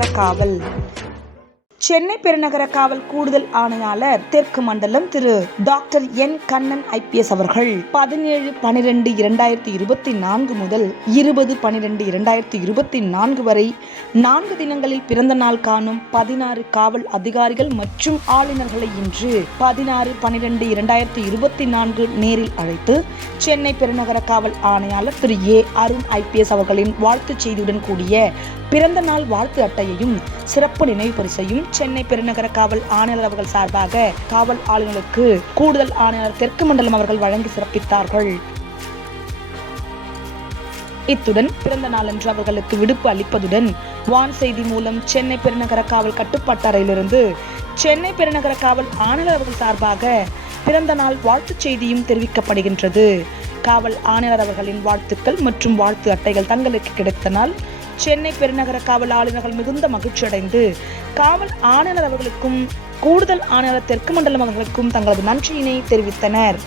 الرقابل சென்னை பெருநகர காவல் கூடுதல் ஆணையாளர் தெற்கு மண்டலம் Thiru doctor N Kannan IPS அவர்கள் பதினேழு பனிரெண்டு இரண்டாயிரத்தி இருபத்தி நான்கு முதல் இருபது பனிரெண்டு இரண்டாயிரத்தி இருபத்தி நான்கு வரை நான்கு தினங்களில் பிறந்த நாள் காணும் பதினாறு காவல் அதிகாரிகள் மற்றும் ஆளுநர்களை இன்று பதினாறு பனிரெண்டு இரண்டாயிரத்தி இருபத்தி நான்கு நேரில் அழைத்து சென்னை பெருநகர காவல் ஆணையாளர் திரு ஏ அருண் ஐபிஎஸ் அவர்களின் வாழ்த்துச் செய்தியுடன் கூடிய பிறந்த நாள் வாழ்த்து அட்டையையும் சிறப்பு நினைவு பரிசையும் சென்னை பெருநகர காவல் ஆணையாளர் அவர்கள் சார்பாக காவல் ஆளுநருக்கு கூடுதல் ஆணையாளர் தெற்கு மண்டலம் அவர்கள் வழங்கி சிறப்பித்தார்கள். இத்துடன் பிறந்த நாளன்று அவர்களுக்கு விடுப்பு அளிப்பதுடன் வான் செய்தி மூலம் சென்னை பெருநகர காவல் கட்டுப்பாட்டு அறையிலிருந்து சென்னை பெருநகர காவல் ஆணையர் அவர்கள் சார்பாக பிறந்த நாள் வாழ்த்துச் செய்தியும் தெரிவிக்கப்படுகின்றது. காவல் ஆணையர் அவர்களின் வாழ்த்துக்கள் மற்றும் வாழ்த்து அட்டைகள் தங்களுக்கு கிடைத்த நாள் சென்னை பெருநகர காவல் ஆளுநர்கள் மிகுந்த மகிழ்ச்சியடைந்து காவல் ஆணையர் அவர்களுக்கும் கூடுதல் ஆணையர் தெற்கு மண்டலம் அவர்களுக்கும் தங்களது நன்றியினை தெரிவித்தனர்.